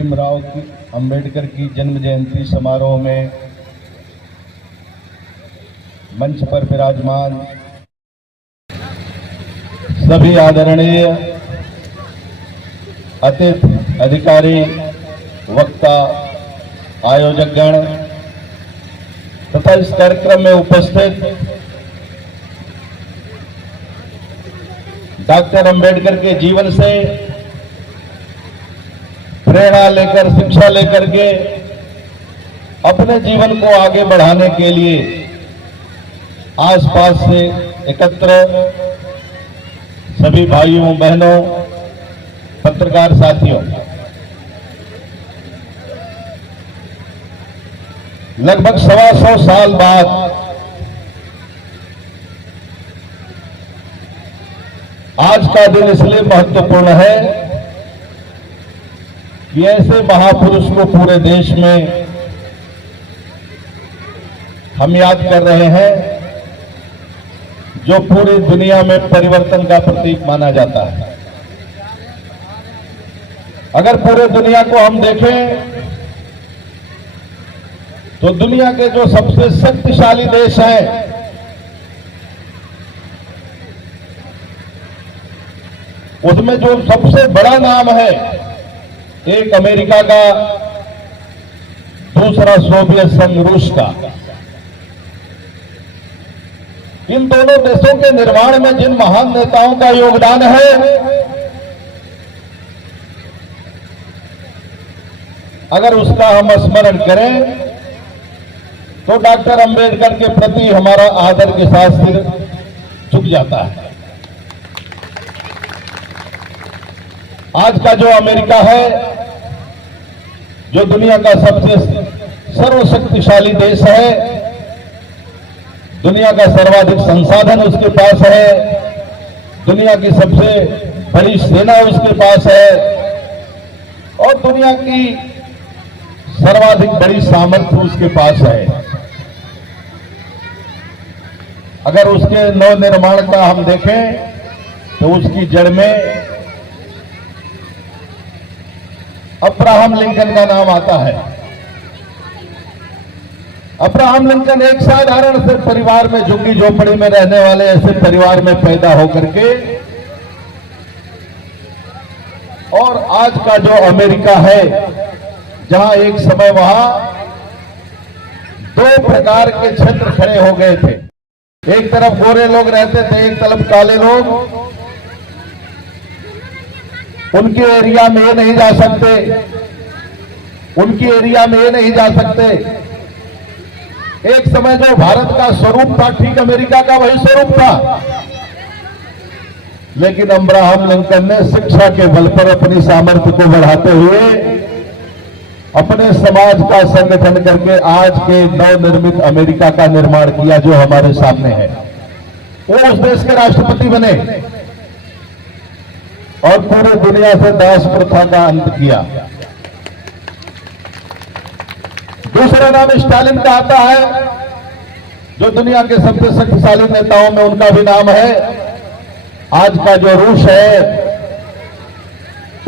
भीमराव अंबेडकर की जन्म जयंती समारोह में मंच पर विराजमान सभी आदरणीय अतिथि, अधिकारी, वक्ता, आयोजकगण तथा इस कार्यक्रम में उपस्थित डॉक्टर अंबेडकर के जीवन से प्रेरणा लेकर, शिक्षा लेकर के अपने जीवन को आगे बढ़ाने के लिए आसपास से एकत्र सभी भाइयों बहनों, पत्रकार साथियों, लगभग 125 साल बाद आज का दिन इसलिए महत्वपूर्ण है कि ऐसे महापुरुष को पूरे देश में हम याद कर रहे हैं जो पूरी दुनिया में परिवर्तन का प्रतीक माना जाता है। अगर पूरे दुनिया को हम देखें तो दुनिया के जो सबसे शक्तिशाली देश हैं उसमें जो सबसे बड़ा नाम है, एक अमेरिका का, दूसरा सोवियत संघ रूस का। इन दोनों देशों के निर्माण में जिन महान नेताओं का योगदान है, अगर उसका हम स्मरण करें तो डॉक्टर अंबेडकर के प्रति हमारा आदर के साथ सिर झुक जाता है। आज का जो अमेरिका है, जो दुनिया का सबसे सर्वशक्तिशाली देश है, दुनिया का सर्वाधिक संसाधन उसके पास है, दुनिया की सबसे बड़ी सेना उसके पास है और दुनिया की सर्वाधिक बड़ी सामर्थ्य उसके पास है। अगर उसके नवनिर्माण का हम देखें तो उसकी जड़ में अब्राहम लिंकन का नाम आता है। अब्राहम लिंकन एक साधारण से परिवार में, झुग्गी झोपड़ी में रहने वाले ऐसे परिवार में पैदा होकर के और आज का जो अमेरिका है, जहां एक समय वहां दो प्रकार के क्षेत्र खड़े हो गए थे। एक तरफ गोरे लोग रहते थे, एक तरफ काले लोग। उनके एरिया में ये नहीं जा सकते, उनकी एरिया में ये नहीं जा सकते। एक समय जो भारत का स्वरूप था, ठीक अमेरिका का वही स्वरूप था, लेकिन अब्राहम लिंकन ने शिक्षा के बल पर अपनी सामर्थ्य को बढ़ाते हुए अपने समाज का संगठन करके आज के नवनिर्मित अमेरिका का निर्माण किया, जो हमारे सामने है। वो उस देश के राष्ट्रपति बने और पूरी दुनिया से दास प्रथा का अंत किया। दूसरा नाम स्टालिन का आता है, जो दुनिया के सबसे शक्तिशाली नेताओं में उनका भी नाम है। आज का जो रूस है,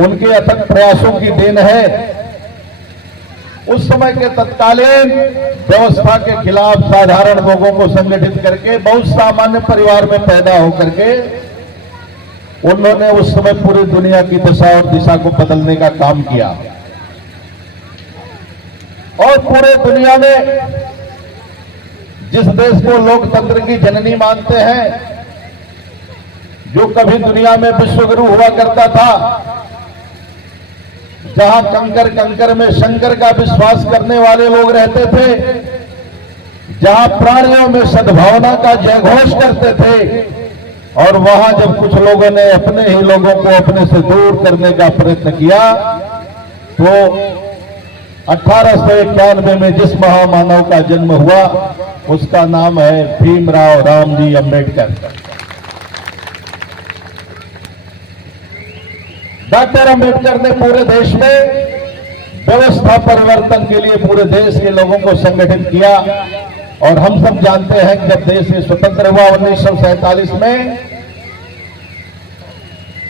उनके अथक प्रयासों की देन है। उस समय के तत्कालीन व्यवस्था के खिलाफ साधारण लोगों को संगठित करके बहुत सामान्य परिवार में पैदा होकर के उन्होंने उस समय पूरी दुनिया की दशा और दिशा को बदलने का काम किया और पूरे दुनिया में जिस देश को लोकतंत्र की जननी मानते हैं, जो कभी दुनिया में विश्वगुरु हुआ करता था, जहां कंकर कंकर में शंकर का विश्वास करने वाले लोग रहते थे, जहां प्राणियों में सद्भावना का जयघोष करते थे, और वहां जब कुछ लोगों ने अपने ही लोगों को अपने से दूर करने का प्रयत्न किया तो 1891 में जिस महामानव का जन्म हुआ उसका नाम है भीमराव रामजी अंबेडकर। डॉक्टर अंबेडकर ने पूरे देश में व्यवस्था परिवर्तन के लिए पूरे देश के लोगों को संगठित किया और हम सब जानते हैं कि जब देश स्वतंत्र हुआ 1947 में,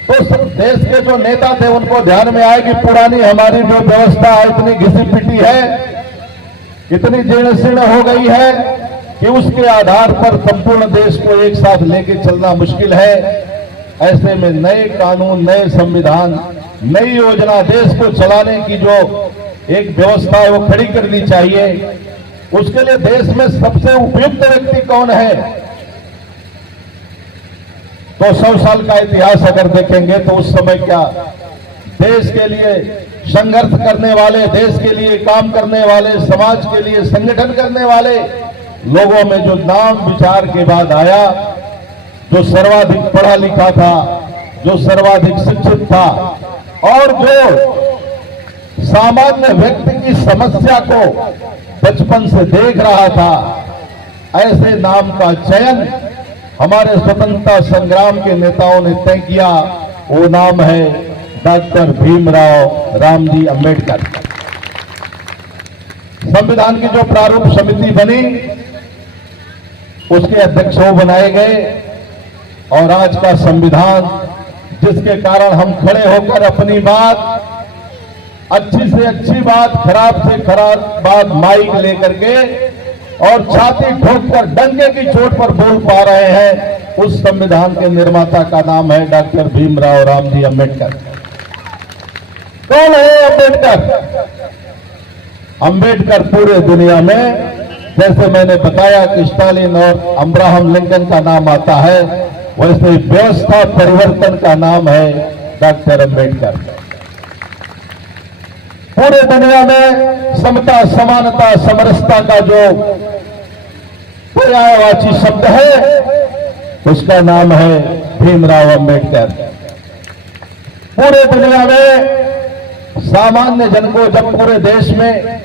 तो देश के जो नेता थे उनको ध्यान में आए कि पुरानी हमारी जो व्यवस्था इतनी घिसी पिटी है, इतनी जीर्ण शीर्ण हो गई है कि उसके आधार पर संपूर्ण देश को एक साथ लेके चलना मुश्किल है। ऐसे में नए कानून, नए संविधान, नई योजना, देश को चलाने की जो एक व्यवस्था है वो खड़ी करनी चाहिए। उसके लिए देश में सबसे उपयुक्त व्यक्ति कौन है? तो 100 साल का इतिहास अगर देखेंगे तो उस समय क्या देश के लिए संघर्ष करने वाले, देश के लिए काम करने वाले, समाज के लिए संगठन करने वाले लोगों में जो नाम विचार के बाद आया, जो सर्वाधिक पढ़ा लिखा था, जो सर्वाधिक शिक्षित था और जो सामान्य व्यक्ति की समस्या को बचपन से देख रहा था, ऐसे नाम का चयन हमारे स्वतंत्रता संग्राम के नेताओं ने तय किया। वो नाम है डॉक्टर भीमराव रामजी अंबेडकर। संविधान की जो प्रारूप समिति बनी उसके अध्यक्ष वो बनाए गए और आज का संविधान जिसके कारण हम खड़े होकर अपनी बात, अच्छी से अच्छी बात, खराब से खराब बात माइक लेकर के और छाती ठोककर डंके की चोट पर बोल पा रहे हैं, उस संविधान के निर्माता का नाम है डॉक्टर भीमराव रामजी अंबेडकर। कौन है अंबेडकर? अंबेडकर पूरे दुनिया में, जैसे मैंने बताया कि स्टालिन और अब्राहम लिंकन का नाम आता है, वैसे व्यवस्था परिवर्तन का नाम है डॉक्टर अंबेडकर। पूरे दुनिया में समता, समानता, समरसता का जो पर्यायवाची शब्द है उसका नाम है भीमराव अंबेडकर। पूरे दुनिया में सामान्य जन को, जब पूरे देश में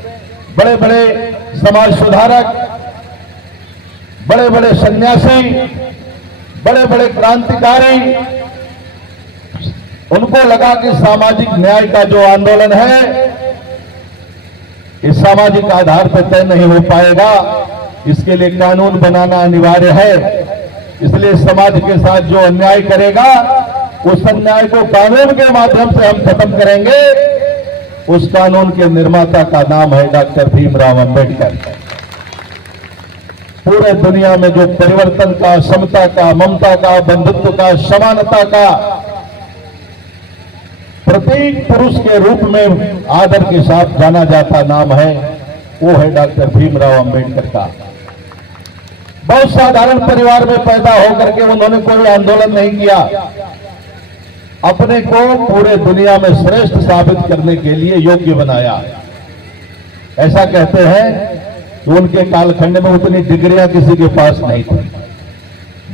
बड़े बड़े समाज सुधारक, बड़े बड़े सन्यासी, बड़े बड़े क्रांतिकारी, उनको लगा कि सामाजिक न्याय का जो आंदोलन है इस सामाजिक आधार पर तय नहीं हो पाएगा, इसके लिए कानून बनाना अनिवार्य है। इसलिए समाज के साथ जो अन्याय करेगा उस अन्याय को कानून के माध्यम से हम खत्म करेंगे। उस कानून के निर्माता का नाम है डॉक्टर भीमराव अंबेडकर। पूरे दुनिया में जो परिवर्तन का, समता का, ममता का, बंधुत्व का, समानता का प्रतीक पुरुष के रूप में आदर के साथ जाना जाता नाम है, वो है डॉक्टर भीमराव अंबेडकर का। बहुत साधारण परिवार में पैदा होकर के उन्होंने कोई आंदोलन नहीं किया, अपने को पूरे दुनिया में श्रेष्ठ साबित करने के लिए योग्य बनाया। ऐसा कहते हैं कि उनके कालखंड में उतनी डिग्रियां किसी के पास नहीं थी।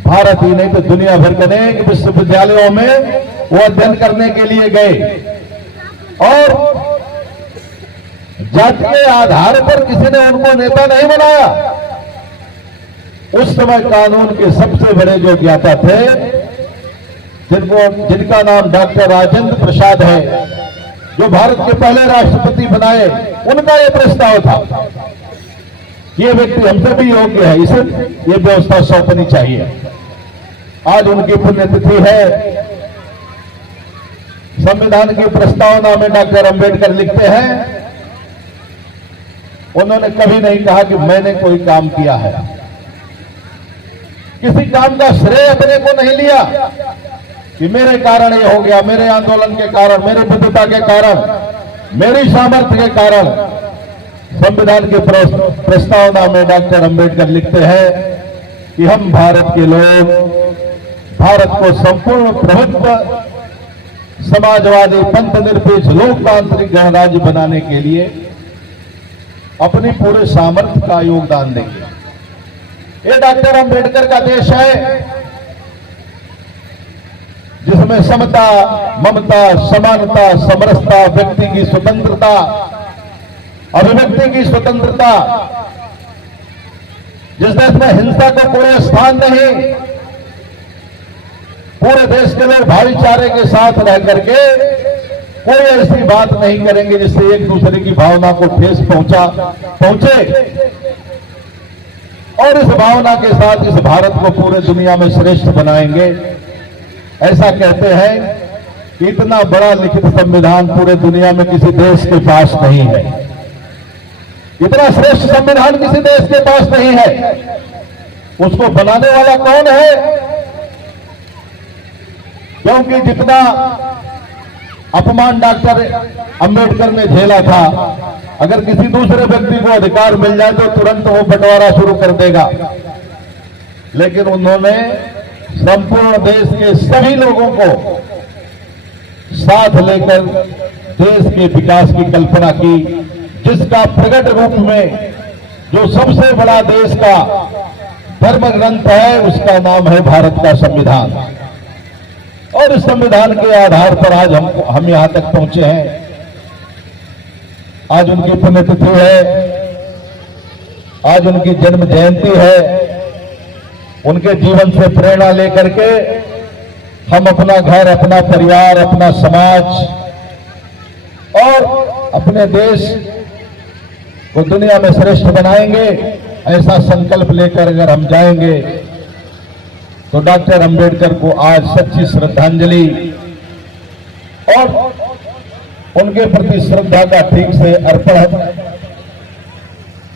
भारत ही नहीं तो दुनिया भर के अनेक विश्वविद्यालयों में वो अध्ययन करने के लिए गए और जातीय आधार पर किसी ने उनको नेता नहीं बनाया। उस समय कानून के सबसे बड़े जो ज्ञाता थे, जिनका नाम डॉक्टर राजेंद्र प्रसाद है, जो भारत के पहले राष्ट्रपति बनाए, उनका यह प्रस्ताव था ये व्यक्ति हमसे भी योग्य है, इसे ये व्यवस्था सौंपनी चाहिए। आज उनकी पुण्यतिथि है। संविधान की प्रस्तावना में डॉक्टर अंबेडकर लिखते हैं, उन्होंने कभी नहीं कहा कि मैंने कोई काम किया है, किसी काम का श्रेय अपने को नहीं लिया कि मेरे कारण ये हो गया, मेरे आंदोलन के कारण, मेरी बुद्धिता के कारण, मेरी सामर्थ्य के कारण। संविधान की प्रस्तावना में डॉक्टर अंबेडकर लिखते हैं कि हम भारत के लोग भारत को संपूर्ण प्रभुत्व, समाजवादी, पंथनिरपेक्ष, लोकतांत्रिक गणराज्य बनाने के लिए अपनी पूरे सामर्थ्य का योगदान देंगे। ये डॉक्टर अंबेडकर का देश है जिसमें समता, ममता, समानता, समरसता, व्यक्ति की स्वतंत्रता, अभिव्यक्ति की स्वतंत्रता, जिस देश में हिंसा को कोई स्थान नहीं, पूरे देश के लोग भाईचारे के साथ रह करके कोई ऐसी बात नहीं करेंगे जिससे एक दूसरे की भावना को ठेस पहुंचे और इस भावना के साथ इस भारत को पूरे दुनिया में श्रेष्ठ बनाएंगे। ऐसा कहते हैं इतना बड़ा लिखित संविधान पूरे दुनिया में किसी देश के पास नहीं है। इतना श्रेष्ठ संविधान किसी देश के पास नहीं है। उसको बनाने वाला कौन है? क्योंकि जितना अपमान डॉक्टर अंबेडकर ने झेला था, अगर किसी दूसरे व्यक्ति को अधिकार मिल जाए तो तुरंत वो बंटवारा शुरू कर देगा। लेकिन उन्होंने संपूर्ण देश के सभी लोगों को साथ लेकर देश के विकास की कल्पना की, जिसका प्रकट रूप में जो सबसे बड़ा देश का धर्म ग्रंथ है उसका नाम है भारत का संविधान। और इस संविधान के आधार पर आज हम यहां तक पहुंचे हैं। आज उनकी पुण्यतिथि है, आज उनकी जन्म जयंती है। उनके जीवन से प्रेरणा लेकर के हम अपना घर, अपना परिवार, अपना समाज और अपने देश को दुनिया में श्रेष्ठ बनाएंगे, ऐसा संकल्प लेकर अगर हम जाएंगे तो डॉक्टर अंबेडकर को आज सच्ची श्रद्धांजलि और उनके प्रति श्रद्धा का ठीक से अर्पण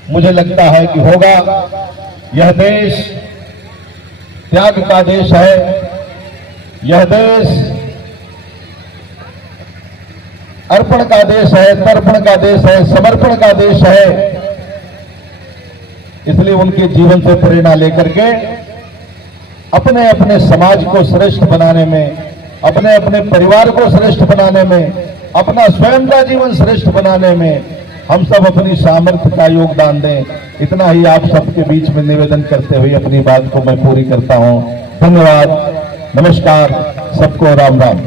मुझे लगता है कि होगा। यह देश त्याग का देश है, यह देश अर्पण का देश है, तर्पण का देश है, समर्पण का देश है। इसलिए उनके जीवन से प्रेरणा लेकर के अपने अपने समाज को श्रेष्ठ बनाने में, अपने अपने परिवार को श्रेष्ठ बनाने में, अपना स्वयं का जीवन श्रेष्ठ बनाने में हम सब अपनी सामर्थ्य का योगदान दें। इतना ही आप सबके बीच में निवेदन करते हुए अपनी बात को मैं पूरी करता हूं। धन्यवाद, नमस्कार, सबको राम राम।